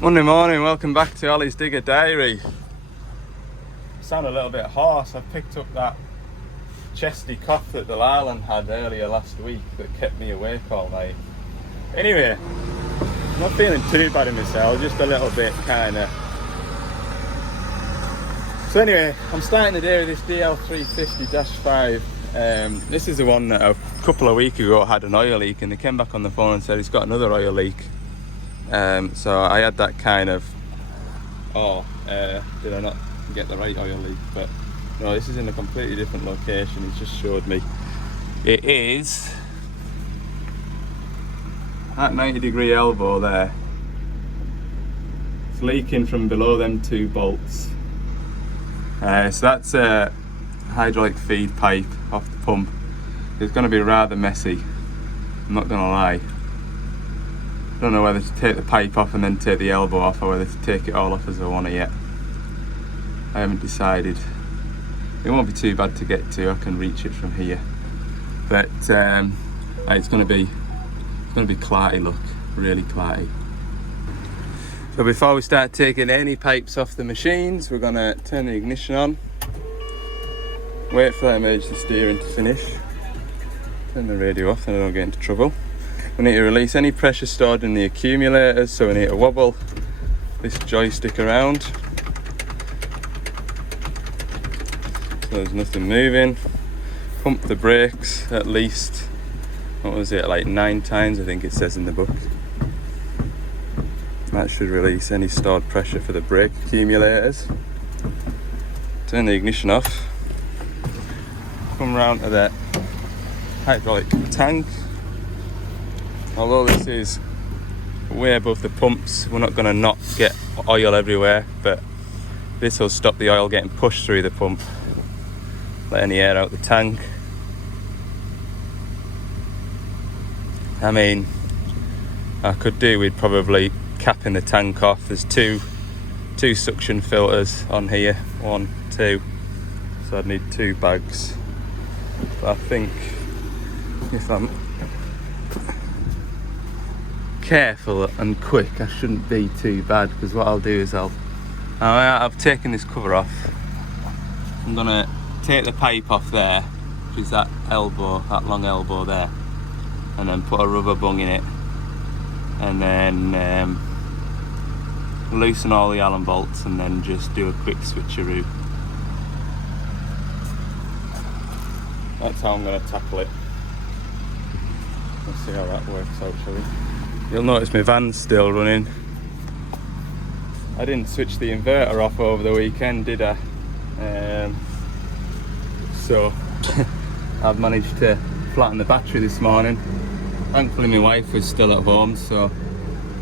Monday morning, welcome back to Ollie's Digger Diary. Sound a little bit hoarse. I picked up that chesty cough that the Larland had earlier last week that kept me awake all night. Anyway, I'm not feeling too bad in myself, just a little bit kinda. So anyway, I'm starting the day with this DX225. This is the one that a couple of weeks ago had an oil leak, and they came back on the phone and said it's got another oil leak. So I had that kind of, did I not get the right oil leak? But no, this is in a completely different location. He's just showed me. It is at 90-degree elbow there. It's leaking from below them two bolts. So that's a hydraulic feed pipe off the pump. It's going to be rather messy, I'm not going to lie. I don't know whether to take the pipe off and then take the elbow off, or whether to take it all off as I want it yet. I haven't decided. It won't be too bad to get to. I can reach it from here. But it's going to be clarty, look, really clarty. So before we start taking any pipes off the machines, we're going to turn the ignition on. Wait for that emergency steering to finish. Turn the radio off, then I don't get into trouble. We need to release any pressure stored in the accumulators, so we need to wobble this joystick around so there's nothing moving. Pump the brakes at least, what was it, like 9 times I think it says in the book. That should release any stored pressure for the brake accumulators. Turn the ignition off. Come round to that hydraulic tank. Although this is way above the pumps, we're not going to not get oil everywhere, but this will stop the oil getting pushed through the pump, let any air out the tank. I mean, I could do with probably capping the tank off. There's two suction filters on here, 1, 2, so I'd need 2 bags. But I think if I'm careful and quick, I shouldn't be too bad, because what I'll do is I've taken this cover off. I'm gonna take the pipe off there, which is that elbow, that long elbow there, and then put a rubber bung in it, and then loosen all the Allen bolts, and then just do a quick switcheroo. That's how I'm gonna tackle it. Let's see how that works out, shall we? You'll notice my van's still running. I didn't switch the inverter off over the weekend, did I? So I've managed to flatten the battery this morning. Thankfully my wife was still at home, so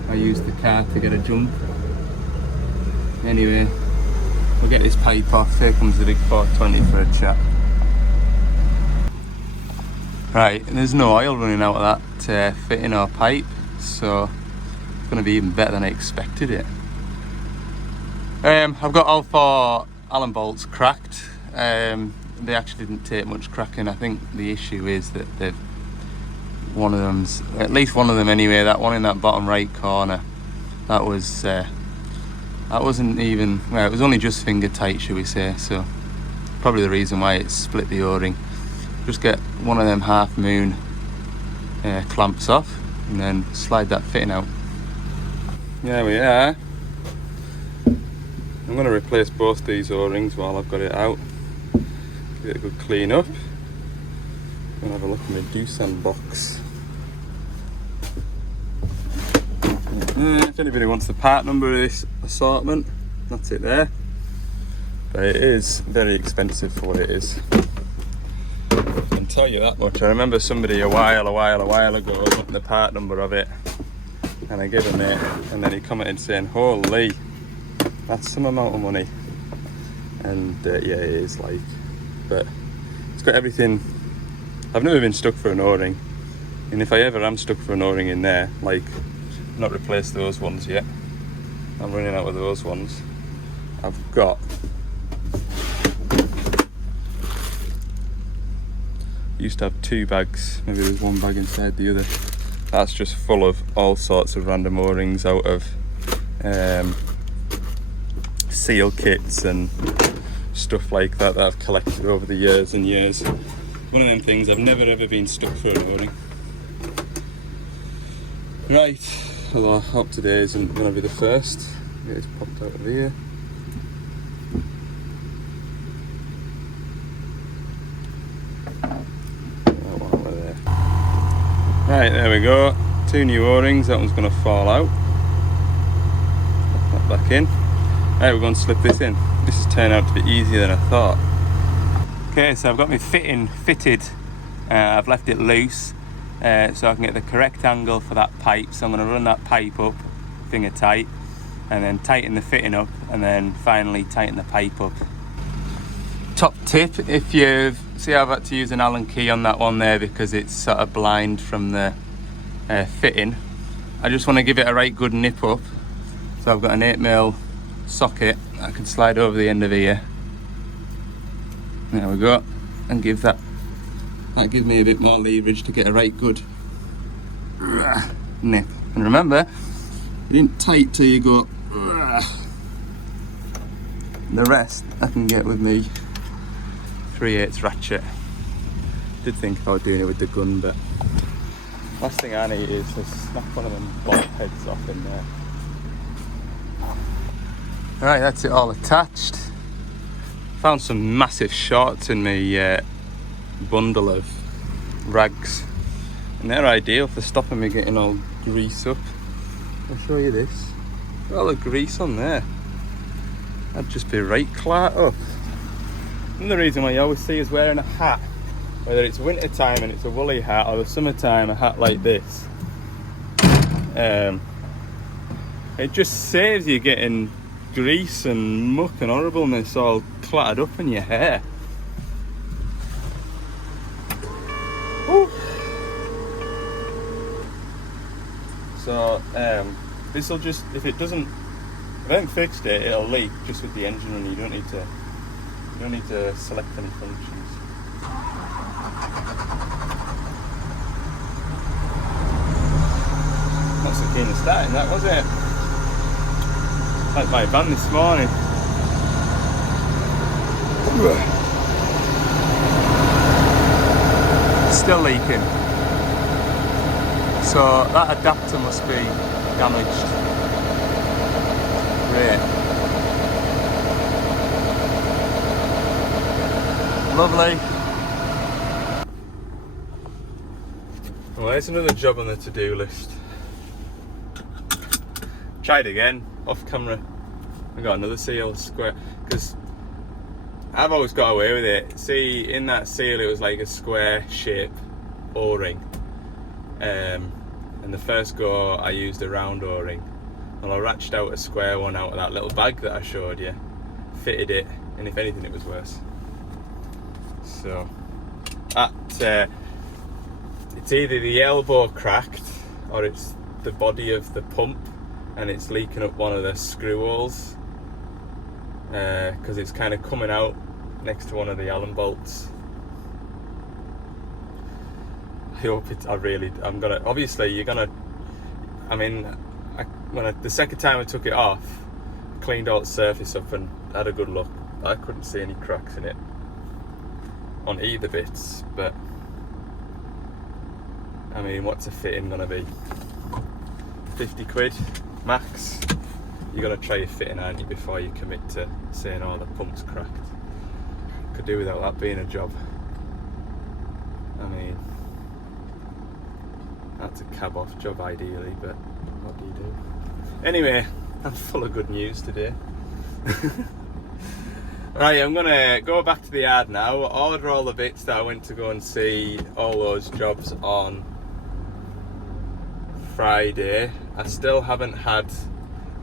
I used the car to get a jump. Anyway, we'll get this pipe off. Here comes the big 420 for a chat. Right, there's no oil running out of that fitting or pipe, so it's going to be even better than I expected it. I've got all 4 Allen bolts cracked. They actually didn't take much cracking. I think the issue is that at least one of them anyway, that one in that bottom right corner, that wasn't even, well, it was only just finger tight, shall we say, so probably the reason why it split the O-ring. Just get one of them half moon clamps off and then slide that fitting out. There we are. I'm going to replace both these O-rings while I've got it out. Give it a good clean up and have a look in the Doosan box. If anybody wants the part number of this assortment, that's it there. But it is very expensive for what it is. I can tell you that much. I remember somebody a while ago wanting the part number of it, and I gave him it, and then he commented saying, "Holy, that's some amount of money." And yeah, it is, like, but it's got everything. I've never been stuck for an O-ring, and if I ever am stuck for an O-ring in there, like, I've not replaced those ones yet. I'm running out of those ones. I've got used to have 2 bags, maybe there's 1 bag inside the other. That's just full of all sorts of random O-rings out of seal kits and stuff like that I've collected over the years and years. One of them things I've never ever been stuck for an O-ring. Right, well, I hope today isn't going to be the first. It's popped out of here. Right, there we go. 2 new O-rings. That one's going to fall out. Pop that back in. Right, we're going to slip this in. This has turned out to be easier than I thought. Okay, so I've got my fitting fitted. I've left it loose so I can get the correct angle for that pipe. So I'm going to run that pipe up, finger tight, and then tighten the fitting up, and then finally tighten the pipe up. Top tip, if you see, I've had to use an Allen key on that one there because it's sort of blind from the fitting. I just want to give it a right good nip up. So I've got an 8mm socket I can slide over the end of here. There we go, and give that gives me a bit more leverage to get a right good nip. And remember, it ain't tight till you go. The rest I can get with me 3/8 ratchet. Did think about doing it with the gun, but last thing I need is to snap one of them bolt heads off in there. Right, that's it all attached. Found some massive shorts in my bundle of rags, and they're ideal for stopping me getting all grease up. I'll show you this. Got all the grease on there. That'd just be right clear up. Another reason why you always see us wearing a hat, whether it's winter time and it's a woolly hat, or the summertime a hat like this. It just saves you getting grease and muck and horribleness all clattered up in your hair. Woo. So this will just, if I haven't fixed it, it'll leak just with the engine running. You don't need to select any functions. Not so keen on starting that, was it? Like my van this morning. Still leaking. So that adapter must be damaged. Great. Lovely. Well, there's another job on the to-do list. Tried again, off camera. I got another seal square, because I've always got away with it. See, in that seal it was like a square shape O-ring. And the first go I used a round O-ring. Well, I ratcheted out a square one out of that little bag that I showed you, fitted it, and if anything it was worse. So that it's either the elbow cracked or it's the body of the pump, and it's leaking up one of the screw holes because it's kind of coming out next to one of the Allen bolts. I hope it. I'm gonna. Obviously, you're gonna. I mean, the second time I took it off, cleaned all the surface up and had a good look. I couldn't see any cracks in it on either bits, but I mean, what's a fitting gonna be? 50 quid max. You're gonna try your fitting, aren't you, before you commit to saying, oh, the pump's cracked. Could do without that being a job. I mean, that's a cab off job ideally, but what do you do? Anyway, I'm full of good news today. Right, I'm gonna go back to the yard now, order all the bits that I went to go and see, all those jobs on Friday. I still haven't had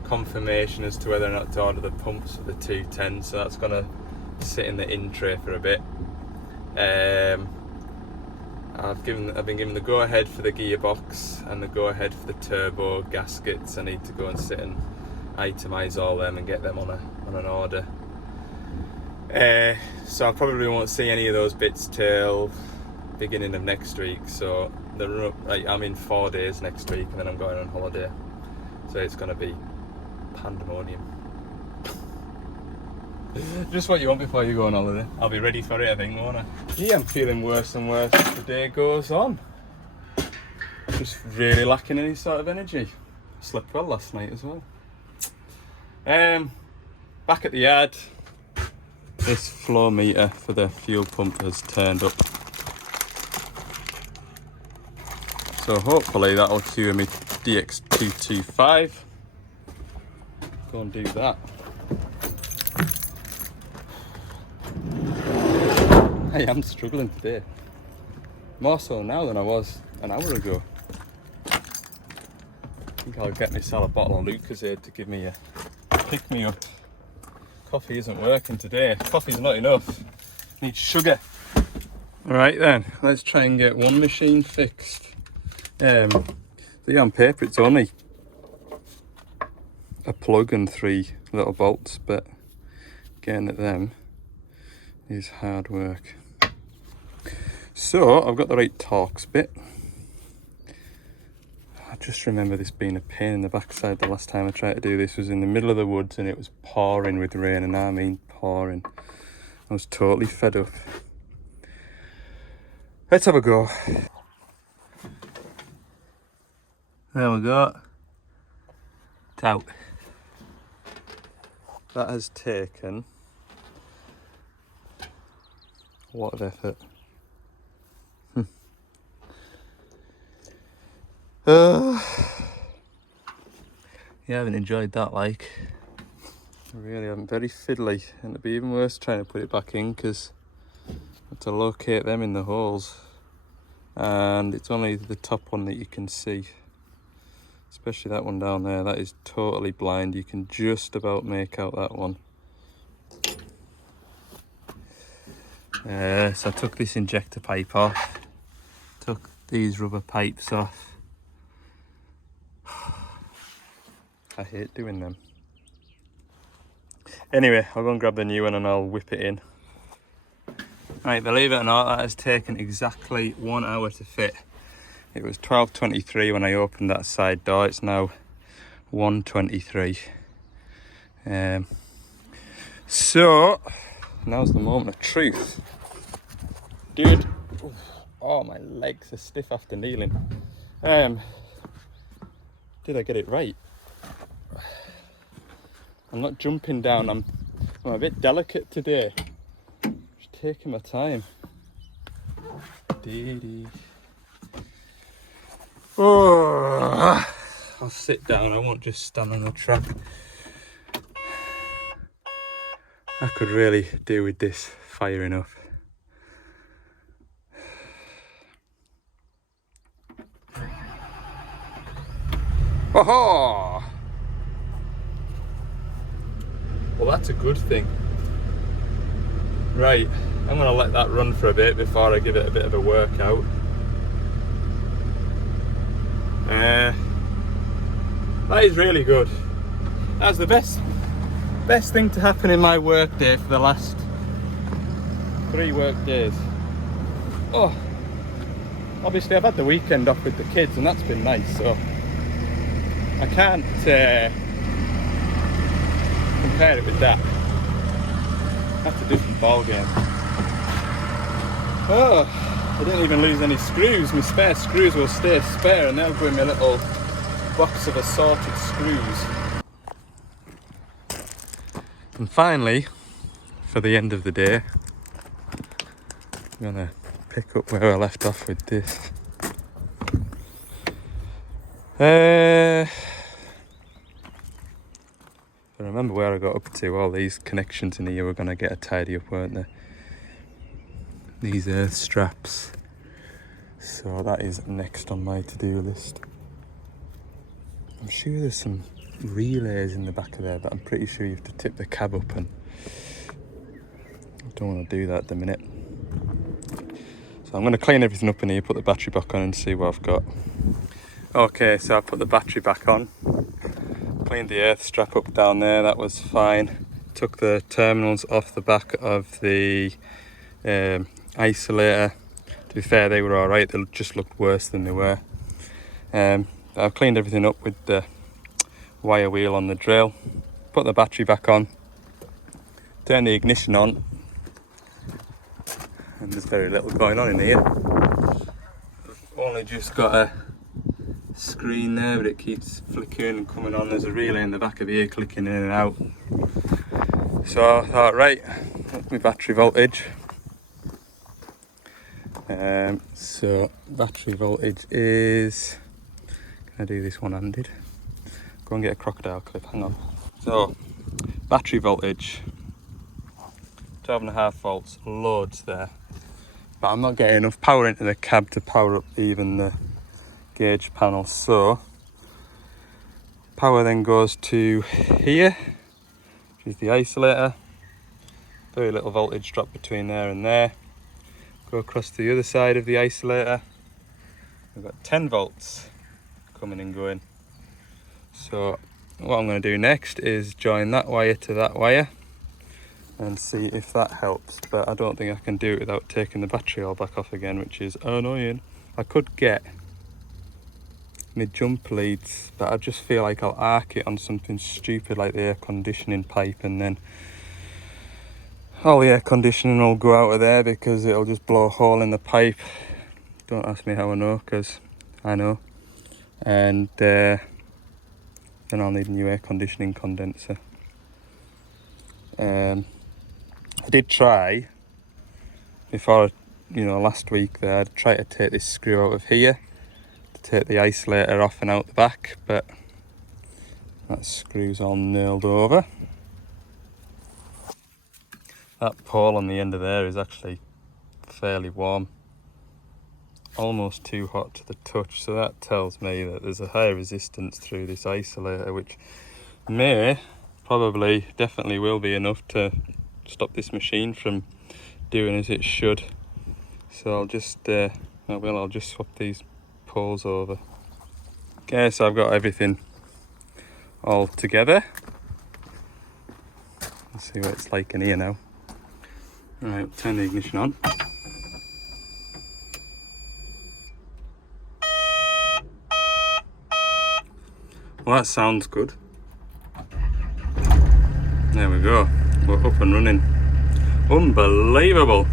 confirmation as to whether or not to order the pumps for the 210, so that's gonna sit in the in tray for a bit. I've been given the go ahead for the gearbox and the go ahead for the turbo gaskets. I need to go and sit and itemise all them and get them on an order. So I probably won't see any of those bits till beginning of next week. So I'm in 4 days next week, and then I'm going on holiday. So it's going to be pandemonium. Just what you want before you go on holiday. I'll be ready for it, I think, won't I? Yeah, I'm feeling worse and worse as the day goes on. Just really lacking any sort of energy. Slept well last night as well. Back at the yard. This flow meter for the fuel pump has turned up. So hopefully that'll cue me DX225. Go and do that. I am struggling today. More so now than I was an hour ago. I think I'll get myself a bottle of Lucozade to give me a pick me up. Coffee isn't working today. Coffee's not enough. Need sugar. Alright then, let's try and get one machine fixed. See, on paper it's only a plug and 3 little bolts, but getting at them is hard work. So I've got the right Torx bit. I just remember this being a pain in the backside. The last time I tried to do this was in the middle of the woods and it was pouring with rain, and I mean pouring. I was totally fed up. Let's have a go. There we go. It's out. That has taken a lot of effort. Yeah, I haven't enjoyed that, like. I really haven't. Very fiddly, and it'd be even worse trying to put it back in because I have to locate them in the holes, and it's only the top one that you can see, especially that one down there. That is totally blind. You can just about make out that one. So I took this injector pipe off, took these rubber pipes off. I hate doing them. Anyway, I'll go and grab the new one and I'll whip it in. Right, believe it or not, that has taken exactly 1 hour to fit. It was 12:23 when I opened that side door. It's now 1:23. So now's the moment of truth. Dude, oh, my legs are stiff after kneeling. Did I get it right? I'm not jumping down. I'm a bit delicate today. Just taking my time. Oh, I'll sit down. I won't just stand on the track. I could really do with this firing up. Oh! Well, that's a good thing. Right, I'm going to let that run for a bit before I give it a bit of a workout. That is really good. That's the best thing to happen in my work day for the last 3 work days. Oh, obviously I've had the weekend off with the kids and that's been nice, so I can't compare it with that. That's a different ball game. Oh, I didn't even lose any screws. My spare screws will stay spare and they'll go in my little box of assorted screws. And finally, for the end of the day, I'm gonna pick up where I left off with this. I remember where I got up to. All these connections in here were going to get a tidy up, weren't they? These earth straps. So that is next on my to-do list. I'm sure there's some relays in the back of there, but I'm pretty sure you have to tip the cab up, and I don't want to do that at the minute. So I'm going to clean everything up in here, put the battery back on and see what I've got. Okay, so I put the battery back on. Cleaned the earth strap up down there, that was fine. Took the terminals off the back of the isolator. To be fair, they were alright, they just looked worse than they were. I've cleaned everything up with the wire wheel on the drill, put the battery back on, turn the ignition on, and there's very little going on in here. I've only just got a screen there, but it keeps flickering and coming on. There's a relay in the back of here clicking in and out. So I thought, right, that's my battery voltage. So battery voltage is, can I do this one-handed? Go and get a crocodile clip, hang on. So battery voltage, 12.5 volts, loads there. But I'm not getting enough power into the cab to power up even the gauge panel. So power then goes to here, which is the isolator. Very little voltage drop between there and there. Go across to the other side of the isolator. We've got 10 volts coming and going. So what I'm going to do next is join that wire to that wire and see if that helps. But I don't think I can do it without taking the battery all back off again, which is annoying. I could get my jump leads, but I just feel like I'll arc it on something stupid like the air conditioning pipe, and then all the air conditioning will go out of there because it'll just blow a hole in the pipe. Don't ask me how I know, because I know. And then I'll need a new air conditioning condenser. I did try before, last week there, I tried to take this screw out of here to take the isolator off and out the back, but that screw's all nailed over. That pole on the end of there is actually fairly warm, almost too hot to the touch, so that tells me that there's a high resistance through this isolator, which definitely will be enough to stop this machine from doing as it should. So I'll just swap these poles over. Okay, so I've got everything all together. Let's see what it's like in here now. Right, turn the ignition on. Well, that sounds good. There we go. We're up and running. Unbelievable.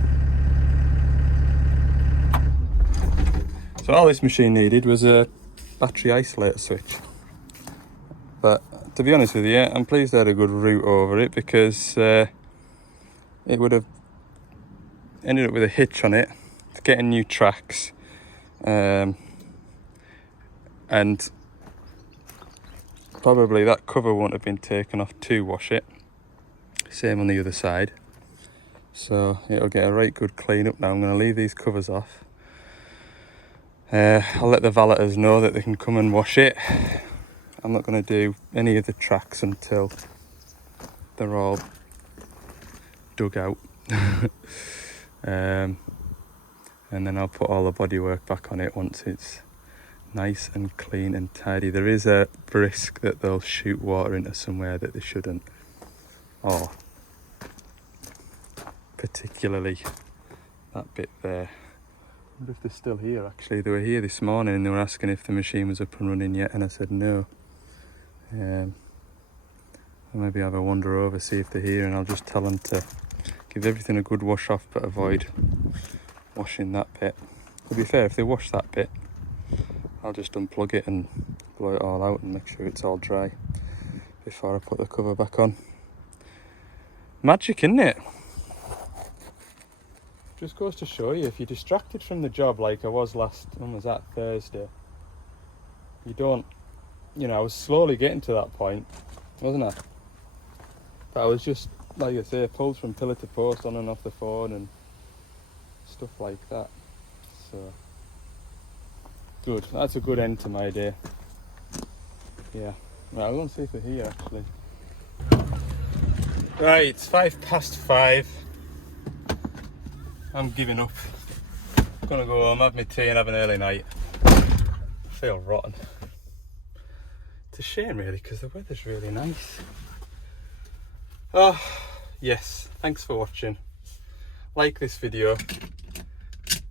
So all this machine needed was a battery isolator switch. But to be honest with you, I'm pleased I had a good route over it, because it would have ended up with a hitch on it, getting new tracks, and probably that cover won't have been taken off to wash it. Same on the other side. So it'll get a right good clean up now. I'm going to leave these covers off. I'll let the valeters know that they can come and wash it. I'm not going to do any of the tracks until they're all dug out. And then I'll put all the bodywork back on it once it's nice and clean and tidy. There is a risk that they'll shoot water into somewhere that they shouldn't, or particularly that bit there. I wonder if they're still here. Actually, they were here this morning and they were asking if the machine was up and running yet, and I said no. I'll maybe have a wander over, see if they're here, and I'll just tell them to give everything a good wash off, but avoid washing that bit. To be fair, if they wash that bit, I'll just unplug it and blow it all out and make sure it's all dry before I put the cover back on. Magic, isn't it? Just goes to show you, if you're distracted from the job like I was when was that, Thursday, you don't, I was slowly getting to that point, wasn't I? But I was just, like I say, pulled from pillar to post, on and off the phone and stuff like that. So good, that's a good end to my day. Yeah, right, I'll go and see if they're here actually. Right, it's 5:05. I'm giving up. I'm gonna go home, have my tea and have an early night. I feel rotten. It's a shame really, because the weather's really nice. Oh, yes, thanks for watching. Like this video.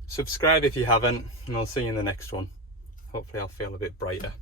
Subscribe if you haven't, and I'll see you in the next one. Hopefully I'll feel a bit brighter.